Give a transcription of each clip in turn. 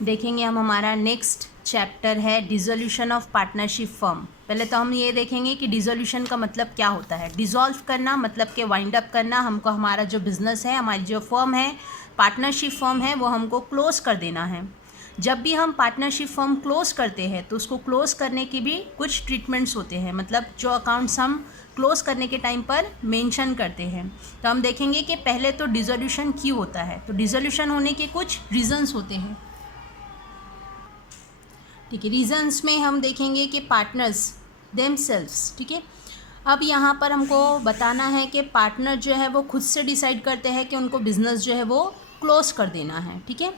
देखेंगे हम हमारा नेक्स्ट चैप्टर है डिसोल्यूशन ऑफ पार्टनरशिप फर्म। पहले तो हम ये देखेंगे कि डिसोल्यूशन का मतलब क्या होता है। डिसॉल्व करना मतलब कि वाइंड अप करना, हमको हमारा जो बिज़नेस है, हमारी जो फर्म है, पार्टनरशिप फर्म है, वो हमको क्लोज़ कर देना है। जब भी हम पार्टनरशिप फर्म क्लोज़ करते हैं तो उसको क्लोज़ करने की भी कुछ ट्रीटमेंट्स होते हैं, मतलब जो अकाउंट्स हम क्लोज़ करने के टाइम पर मेंशन करते हैं। तो हम देखेंगे कि पहले तो डिसोल्यूशन क्यों होता है। तो डिसोल्यूशन होने के कुछ रीज़न्स होते हैं, ठीक है। रीजंस में हम देखेंगे कि पार्टनर्स देमसेल्व्स, ठीक है। अब यहाँ पर हमको बताना है कि पार्टनर जो है वो खुद से डिसाइड करते हैं कि उनको बिजनेस जो है वो क्लोज कर देना है, ठीक है।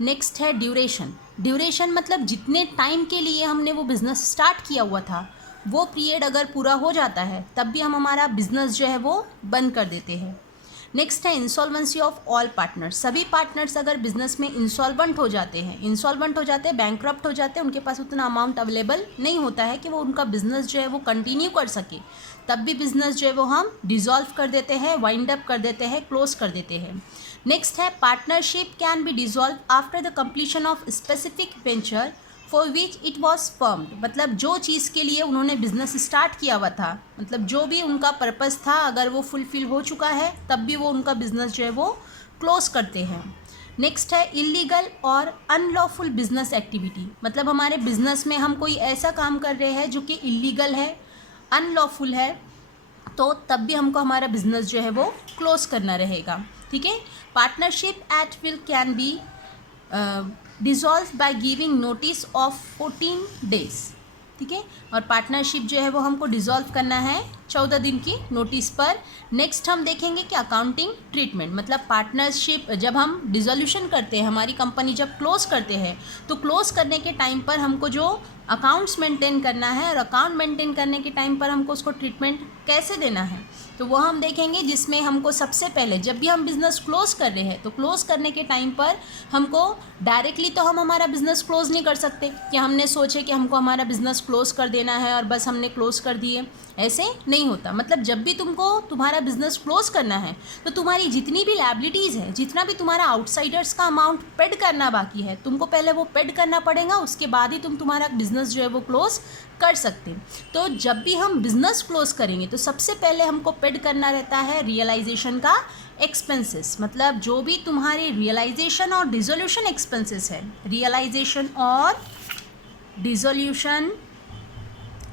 नेक्स्ट है ड्यूरेशन। ड्यूरेशन मतलब जितने टाइम के लिए हमने वो बिज़नेस स्टार्ट किया हुआ था वो पीरियड अगर पूरा हो जाता है तब भी हम हमारा बिजनेस जो है वो बंद कर देते हैं। नेक्स्ट है इंसॉल्वेंसी ऑफ ऑल पार्टनर्स। सभी पार्टनर्स अगर बिजनेस में इंसॉल्वेंट हो जाते हैं, बैंकरप्ट हो जाते हैं, उनके पास उतना अमाउंट अवेलेबल नहीं होता है कि वो उनका बिजनेस जो है वो कंटिन्यू कर सके, तब भी बिजनेस जो है वो हम डिसॉल्व कर देते हैं, वाइंड अप कर देते हैं, क्लोज कर देते हैं। नेक्स्ट है partnership can be dissolve after the completion of specific venture for which it was formed. मतलब जो चीज़ के लिए उन्होंने बिजनेस स्टार्ट किया हुआ था, मतलब जो भी उनका पर्पस था, अगर वो फुलफिल हो चुका है तब भी वो उनका बिजनेस जो है वो क्लोज करते हैं। नेक्स्ट है इलीगल और अनलॉफुल बिजनेस एक्टिविटी। मतलब हमारे बिजनेस में हम कोई ऐसा काम कर रहे हैं जो कि इलीगल है, अनलॉफुल है, तो तब भी हमको हमारा बिजनेस जो है वो क्लोज करना रहेगा, ठीक है। Partnership at will can be dissolve by giving notice of 14 days, ठीक है। और पार्टनरशिप जो है वो हमको डिसॉल्व करना है 14 दिन की नोटिस पर। नेक्स्ट हम देखेंगे कि अकाउंटिंग ट्रीटमेंट, मतलब पार्टनरशिप जब हम डिसोल्यूशन करते हैं, हमारी कंपनी जब क्लोज करते हैं तो क्लोज करने के टाइम पर हमको जो अकाउंट्स मेंटेन करना है और अकाउंट मेंटेन करने के टाइम पर हमको उसको ट्रीटमेंट कैसे देना है, तो वो हम देखेंगे। जिसमें हमको सबसे पहले जब भी हम बिज़नेस क्लोज कर रहे हैं तो क्लोज करने के टाइम पर हमको डायरेक्टली तो हम हमारा बिज़नेस क्लोज नहीं कर सकते कि हमने सोचे कि हमको हमारा बिज़नेस क्लोज कर देना है और बस हमने क्लोज कर दिए, ऐसे नहीं होता। मतलब जब भी तुमको तुम्हारा बिजनेस क्लोज करना है तो तुम्हारी जितनी भी लायबिलिटीज़ है, जितना भी तुम्हारा आउटसाइडर्स का अमाउंट पेड करना बाकी है, तुमको पहले वो पेड करना पड़ेगा, उसके बाद ही तुम तुम्हारा बिजनेस जो है वो क्लोज कर सकते। तो जब भी हम बिजनेस क्लोज करेंगे तो सबसे पहले हमको पेड करना रहता है रियलाइजेशन का एक्सपेंसेस। मतलब जो भी तुम्हारी रियलाइजेशन और डिसोल्यूशन एक्सपेंसेस है, रियलाइजेशन और डिसोल्यूशन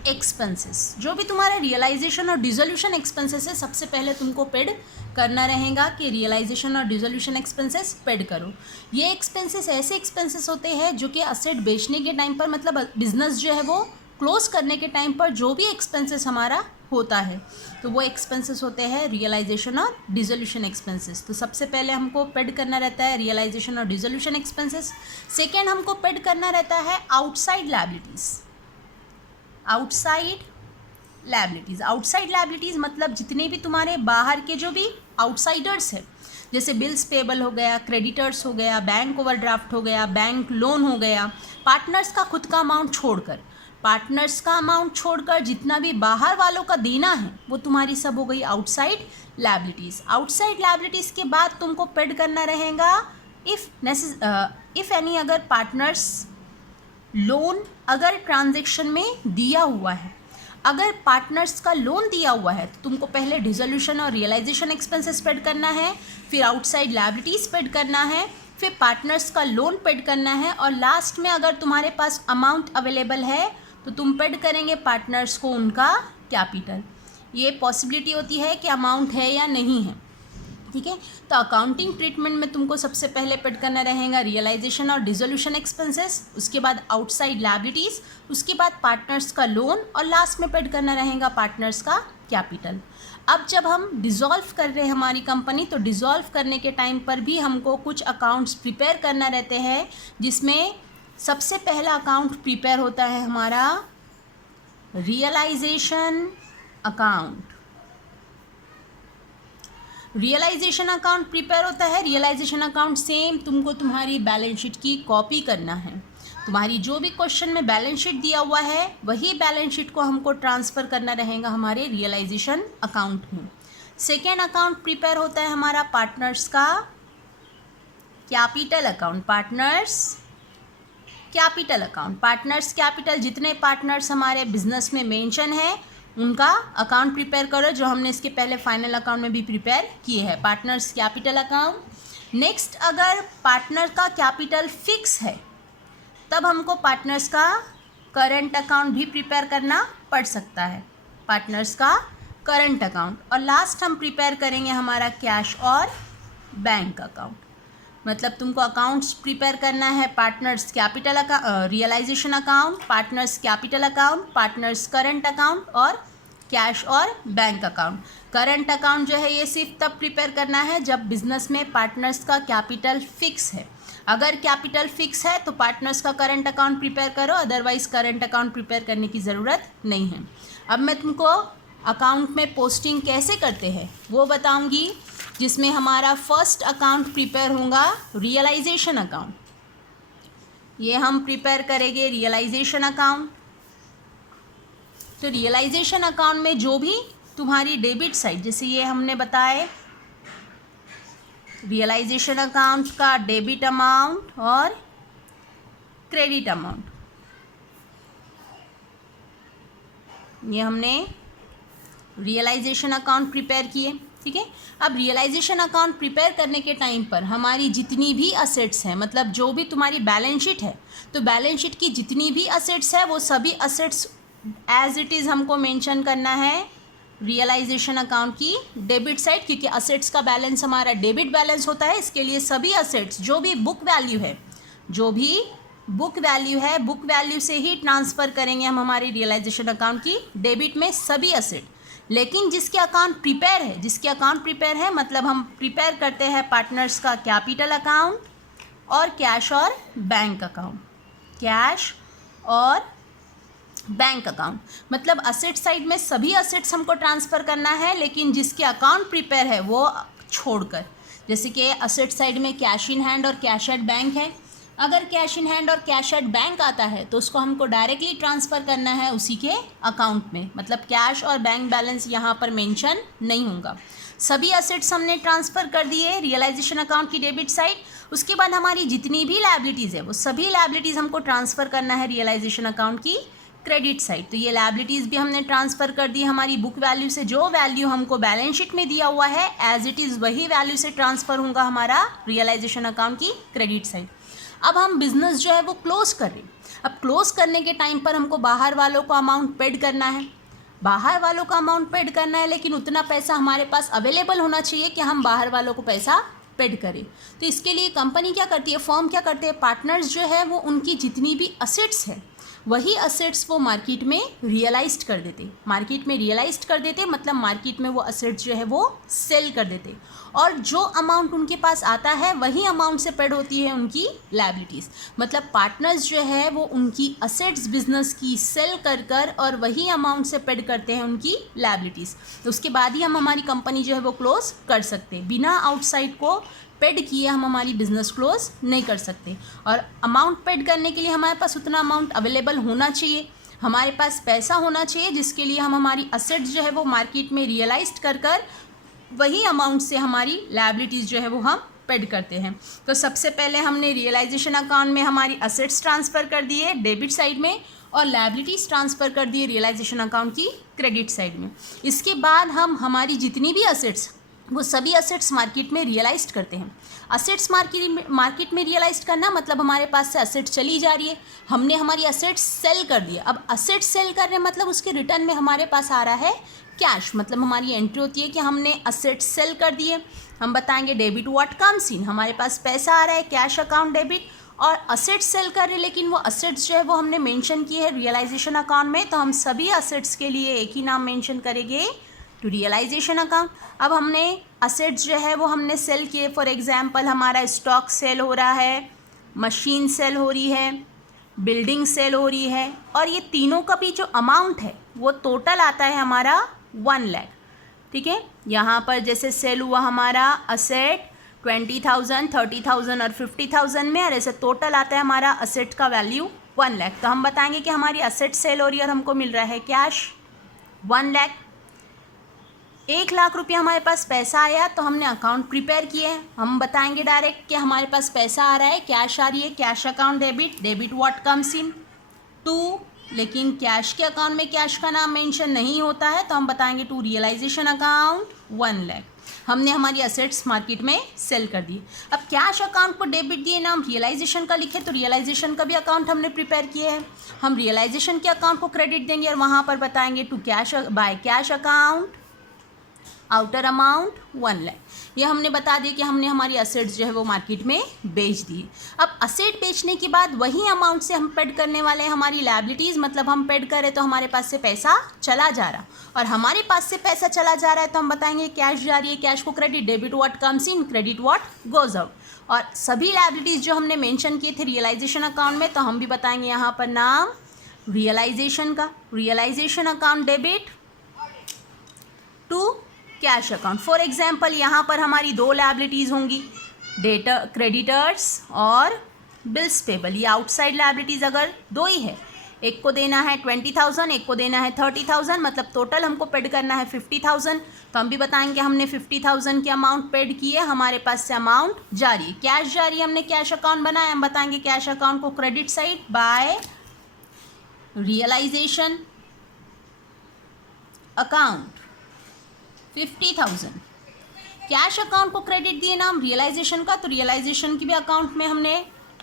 एक्सपेंसेस, जो भी तुम्हारा रियलाइजेशन और डिसोल्यूशन एक्सपेंसेस है, सबसे पहले तुमको पेड करना रहेगा कि रियलाइजेशन और डिसोल्यूशन एक्सपेंसेस पेड करो। ये एक्सपेंसेस ऐसे एक्सपेंसेस होते हैं जो कि असेट बेचने के टाइम पर, मतलब बिजनेस जो है वो क्लोज करने के टाइम पर जो भी एक्सपेंसेस हमारा होता है तो वो एक्सपेंसेस होते हैं रियलाइजेशन और डिसोल्यूशन एक्सपेंसेस। तो सबसे पहले हमको पेड करना रहता है रियलाइजेशन और डिसोल्यूशन एक्सपेंसेस। सेकेंड हमको पेड करना रहता है आउटसाइड लायबिलिटीज़। आउटसाइड लायबिलिटीज़ मतलब जितने भी तुम्हारे बाहर के जो भी आउटसाइडर्स है, जैसे बिल्स पेबल हो गया, क्रेडिटर्स हो गया, बैंक ओवरड्राफ्ट हो गया, बैंक लोन हो गया, पार्टनर्स का खुद का अमाउंट छोड़कर जितना भी बाहर वालों का देना है वो तुम्हारी सब हो गई आउटसाइड लायबिलिटीज़। आउटसाइड लायबिलिटीज़ के बाद तुमको पेड करना रहेगा इफ़ एनी, अगर पार्टनर्स लोन अगर ट्रांजैक्शन में दिया हुआ है, अगर पार्टनर्स का लोन दिया हुआ है तो तुमको पहले डिसोल्यूशन और रियलाइजेशन एक्सपेंसेस पेड करना है, फिर आउटसाइड लायबिलिटीज़ पेड करना है, फिर पार्टनर्स का लोन पेड करना है, और लास्ट में अगर तुम्हारे पास अमाउंट अवेलेबल है तो तुम पेड करेंगे पार्टनर्स को उनका कैपिटल। ये पॉसिबिलिटी होती है कि अमाउंट है या नहीं है, ठीक है। तो अकाउंटिंग ट्रीटमेंट में तुमको सबसे पहले पेड करना रहेगा रियलाइजेशन और डिसोल्यूशन एक्सपेंसेस, उसके बाद आउटसाइड लायबिलिटीज़, उसके बाद पार्टनर्स का लोन, और लास्ट में पेड करना रहेगा पार्टनर्स का कैपिटल। अब जब हम डिसॉल्व कर रहे हैं हमारी कंपनी, तो डिसॉल्व करने के टाइम पर भी हमको कुछ अकाउंट्स प्रिपेयर करना रहते हैं, जिसमें सबसे पहला अकाउंट प्रिपेयर होता है हमारा realisation account. Realisation account prepare होता है। रियलाइजेशन अकाउंट सेम तुमको तुम्हारी बैलेंस शीट की कॉपी करना है। तुम्हारी जो भी क्वेश्चन में बैलेंस शीट दिया हुआ है वही बैलेंस शीट को हमको ट्रांसफ़र करना रहेगा हमारे रियलाइजेशन अकाउंट में। सेकेंड अकाउंट प्रिपेयर होता है हमारा पार्टनर्स का capital account, partners capital account, partners capital, जितने पार्टनर्स हमारे बिजनेस में मेंशन है उनका अकाउंट प्रिपेयर करो, जो हमने इसके पहले फाइनल अकाउंट में भी प्रिपेयर किए हैं, पार्टनर्स कैपिटल अकाउंट। नेक्स्ट, अगर पार्टनर का कैपिटल फिक्स है तब हमको पार्टनर्स का करंट अकाउंट भी प्रिपेयर करना पड़ सकता है, पार्टनर्स का करंट अकाउंट। और लास्ट हम प्रिपेयर करेंगे हमारा कैश और बैंक अकाउंट। मतलब तुमको अकाउंट्स प्रिपेयर करना है, partners capital account, realisation account, partners capital account, partners current account और कैश और बैंक अकाउंट। करंट अकाउंट जो है ये सिर्फ तब प्रिपेयर करना है जब बिजनेस में पार्टनर्स का कैपिटल फिक्स है। अगर कैपिटल फिक्स है तो पार्टनर्स का करंट अकाउंट प्रिपेयर करो, अदरवाइज करंट अकाउंट प्रिपेयर करने की ज़रूरत नहीं है। अब मैं तुमको अकाउंट में पोस्टिंग कैसे करते हैं वो बताऊंगी, जिसमें हमारा फर्स्ट अकाउंट प्रिपेयर होगा रियलाइजेशन अकाउंट। ये हम प्रिपेयर करेंगे रियलाइजेशन अकाउंट। तो रियलाइजेशन अकाउंट में जो भी तुम्हारी डेबिट साइड, जैसे ये हमने बताए रियलाइजेशन अकाउंट का डेबिट अमाउंट और क्रेडिट अमाउंट, ये हमने रियलाइजेशन अकाउंट प्रिपेयर किए। ठीक है, अब रियलाइजेशन अकाउंट प्रिपेयर करने के टाइम पर हमारी जितनी भी असेट्स हैं, मतलब जो भी तुम्हारी बैलेंस शीट है, तो बैलेंस शीट की जितनी भी असेट्स है वो सभी असेट्स एज इट इज़ हमको मेंशन करना है रियलाइजेशन अकाउंट की डेबिट साइड, क्योंकि असेट्स का बैलेंस हमारा डेबिट बैलेंस होता है। इसके लिए सभी असेट्स जो भी बुक वैल्यू है, जो भी बुक वैल्यू है, बुक वैल्यू से ही ट्रांसफ़र करेंगे हम हमारी रियलाइजेशन अकाउंट की डेबिट में सभी असेट। लेकिन जिसके अकाउंट प्रिपेयर है मतलब हम प्रिपेयर करते हैं पार्टनर्स का कैपिटल अकाउंट और कैश और बैंक अकाउंट, कैश और बैंक अकाउंट। मतलब असेट साइड में सभी असेट्स हमको ट्रांसफ़र करना है, लेकिन जिसके अकाउंट प्रिपेयर है वो छोड़कर। जैसे कि असेट साइड में कैश इन हैंड और कैश एट बैंक है, अगर कैश इन हैंड और कैश एट बैंक आता है तो उसको हमको डायरेक्टली ट्रांसफ़र करना है उसी के अकाउंट में, मतलब कैश और बैंक बैलेंस यहाँ पर मेंशन नहीं होगा। सभी असेट्स हमने ट्रांसफ़र कर दिए रियलाइजेशन अकाउंट की डेबिट साइड। उसके बाद हमारी जितनी भी लायबिलिटीज़ है वो सभी लायबिलिटीज़ हमको ट्रांसफ़र करना है रियलाइजेशन अकाउंट की क्रेडिट साइड। तो ये लायबिलिटीज़ भी हमने ट्रांसफ़र कर दी हमारी बुक वैल्यू से, जो वैल्यू हमको बैलेंस शीट में दिया हुआ है एज इट इज़ वही वैल्यू से ट्रांसफ़र होगा हमारा रियलाइजेशन अकाउंट की क्रेडिट साइड। अब हम बिज़नेस जो है वो क्लोज़ कर रहे हैं। अब क्लोज़ करने के टाइम पर हमको बाहर वालों को अमाउंट पेड करना है, बाहर वालों का अमाउंट पेड करना है, लेकिन उतना पैसा हमारे पास अवेलेबल होना चाहिए कि हम बाहर वालों को पैसा पेड करें। तो इसके लिए कंपनी क्या करती है, फर्म क्या करते हैं, पार्टनर्स जो है वो उनकी जितनी भी असेट्स है वही असेट्स वो मार्केट में रियलाइज्ड कर देते, मार्केट में रियलाइज्ड कर देते, मतलब मार्केट में वो असेट्स जो है वो सेल कर देते, और जो अमाउंट उनके पास आता है वही अमाउंट से पेड होती है उनकी लायबिलिटीज़। मतलब पार्टनर्स जो है वो उनकी असेट्स बिजनेस की सेल कर कर और वही अमाउंट से पेड करते हैं उनकी लायबिलिटीज़। तो उसके बाद ही हम हमारी कंपनी जो है वो क्लोज कर सकते हैं, बिना आउटसाइड को पेड किए हम हमारी बिज़नेस क्लोज नहीं कर सकते। और अमाउंट पेड करने के लिए हमारे पास उतना अमाउंट अवेलेबल होना चाहिए, हमारे पास पैसा होना चाहिए जिसके लिए हम हमारी असेट्स जो है वो मार्केट में रियलाइज्ड कर कर वही अमाउंट से हमारी लायबिलिटीज़ जो है वो हम पेड करते हैं। तो सबसे पहले हमने रियलाइजेशन अकाउंट में हमारी असेट्स ट्रांसफ़र कर दिए डेबिट साइड में और लायबिलिटीज़ ट्रांसफ़र कर दिए रियलाइजेशन अकाउंट की क्रेडिट साइड में। इसके बाद हम हमारी जितनी भी असेट्स वो सभी असेट्स मार्केट में रियलाइज्ड करते हैं। असेट्स मार्केट में रियलाइज्ड करना मतलब हमारे पास से असेट्स चली जा रही है, हमने हमारी असेट्स सेल कर दिए। अब असेट्स सेल कर रहे हैं मतलब उसके रिटर्न में हमारे पास आ रहा है कैश, मतलब हमारी एंट्री होती है कि हमने असेट्स सेल कर दिए। हम बताएंगे डेबिट व्हाट कम्स इन, हमारे पास पैसा आ रहा है कैश अकाउंट डेबिट, और असेट्स सेल कर रहे हैं लेकिन वो असेट्स जो है वो हमने मेंशन किए हैं रियलाइजेशन अकाउंट में। तो हम सभी असेट्स के लिए एक ही नाम मेंशन करेंगे, टू रियलाइजेशन अकाउंट। अब हमने असेट्स जो है वो हमने सेल किए, फॉर एग्जांपल हमारा स्टॉक सेल हो रहा है, मशीन सेल हो रही है, बिल्डिंग सेल हो रही है, और ये तीनों का भी जो अमाउंट है वो टोटल आता है हमारा 1 लाख। ठीक है, यहाँ पर जैसे सेल हुआ हमारा असेट 20,000, 30,000 और 50,000 में, और ऐसे टोटल आता है हमारा असेट का वैल्यू 1 लाख। तो हम बताएंगे कि हमारी असेट सेल हो रही है और हमको मिल रहा है कैश 1 लाख। 1,00,000 रुपया हमारे पास पैसा आया तो हमने अकाउंट प्रिपेयर किए हैं। हम बताएंगे डायरेक्ट कि हमारे पास पैसा आ रहा है, कैश आ रही है, cash account debit what comes in 2, लेकिन कैश के अकाउंट में कैश का नाम मेंशन नहीं होता है तो हम बताएंगे टू रियलाइजेशन अकाउंट 1 लाख। हमने हमारी असेट्स मार्केट में सेल कर दी। अब कैश अकाउंट को डेबिट दिए ना, हम रियलाइजेशन का लिखे तो रियलाइजेशन का भी अकाउंट हमने प्रिपेयर किए हैं। हम रियलाइजेशन के अकाउंट को क्रेडिट देंगे और वहाँ पर बताएंगे to cash by cash account outer amount 1 lakh. ये हमने बता दिया कि हमने हमारी असेट्स जो है वो मार्केट में बेच दी। अब असेट बेचने के बाद वही अमाउंट से हम पेड करने वाले हैं हमारी लायबिलिटीज़, मतलब हम पेड करें तो हमारे पास से पैसा चला जा रहा, और हमारे पास से पैसा चला जा रहा है तो हम बताएंगे कैश जा रही है, कैश को credit, debit what comes in, credit what goes out. और सभी लायबिलिटीज़ जो हमने मेंशन किए थे रियलाइजेशन अकाउंट में तो हम भी बताएंगे यहाँ पर नाम रियलाइजेशन का, realisation account debit to cash account. For example यहाँ पर हमारी 2 लायबिलिटीज़ होंगी, क्रेडिटर्स और बिल्स पेबल। ये आउटसाइड लायबिलिटीज़ अगर 2 ही है, एक को देना है 20,000, एक को देना है 30,000, मतलब टोटल हमको पेड करना है 50,000। तो हम भी बताएंगे हमने 50,000 की अमाउंट पेड की है, हमारे पास से अमाउंट जारी है, कैश जारी, हमने कैश अकाउंट बनाया। हम बताएंगे कैश अकाउंट को credit side by realisation account 50,000। Cash account को क्रेडिट दिए ना हम रियलाइजेशन का, तो रियलाइजेशन की भी अकाउंट में हमने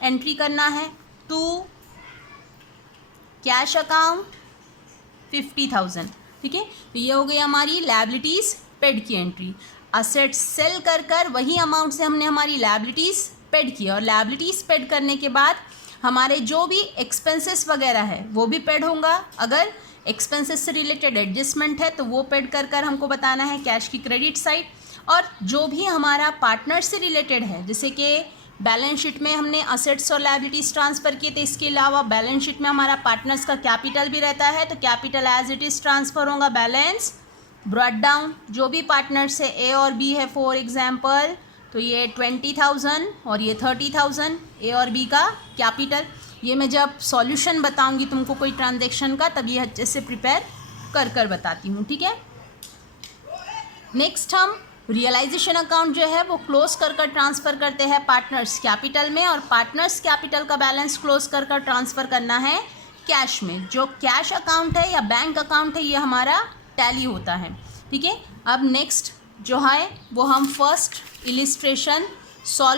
एंट्री करना है टू कैश अकाउंट 50,000। ठीक है, तो ये हो गई हमारी लायबिलिटीज़ पेड की एंट्री। असेट्स सेल कर कर वही अमाउंट से हमने हमारी लायबिलिटीज़ पेड की, और लायबिलिटीज़ पेड करने के बाद हमारे जो भी एक्सपेंसेस वगैरह है वो भी पेड होगा। अगर एक्सपेंसेस से रिलेटेड एडजस्टमेंट है तो वो पेड कर कर हमको बताना है कैश की क्रेडिट साइड। और जो भी हमारा पार्टनर से रिलेटेड है, जैसे कि बैलेंस शीट में हमने असेट्स और लायबिलिटीज़ ट्रांसफ़र किए थे, इसके अलावा बैलेंस शीट में हमारा पार्टनर्स का कैपिटल भी रहता है, तो capital as it is transfer होगा, बैलेंस ब्रॉट डाउन। जो भी पार्टनर से ए और बी है फॉर एग्जांपल, तो ये 20,000 और ये 30,000 ए और बी का कैपिटल। ये मैं जब सॉल्यूशन बताऊंगी तुमको कोई ट्रांजैक्शन का तब ये अच्छे से प्रिपेयर कर कर बताती हूँ। ठीक है, नेक्स्ट हम रियलाइजेशन अकाउंट जो है वो क्लोज कर कर ट्रांसफ़र करते हैं पार्टनर्स कैपिटल में, और पार्टनर्स कैपिटल का बैलेंस क्लोज कर कर ट्रांसफ़र करना है कैश में। जो कैश अकाउंट है या बैंक अकाउंट है ये हमारा टैली होता है। ठीक है, अब नेक्स्ट जो है वो हम फर्स्ट इलिस्ट्रेशन सॉल्व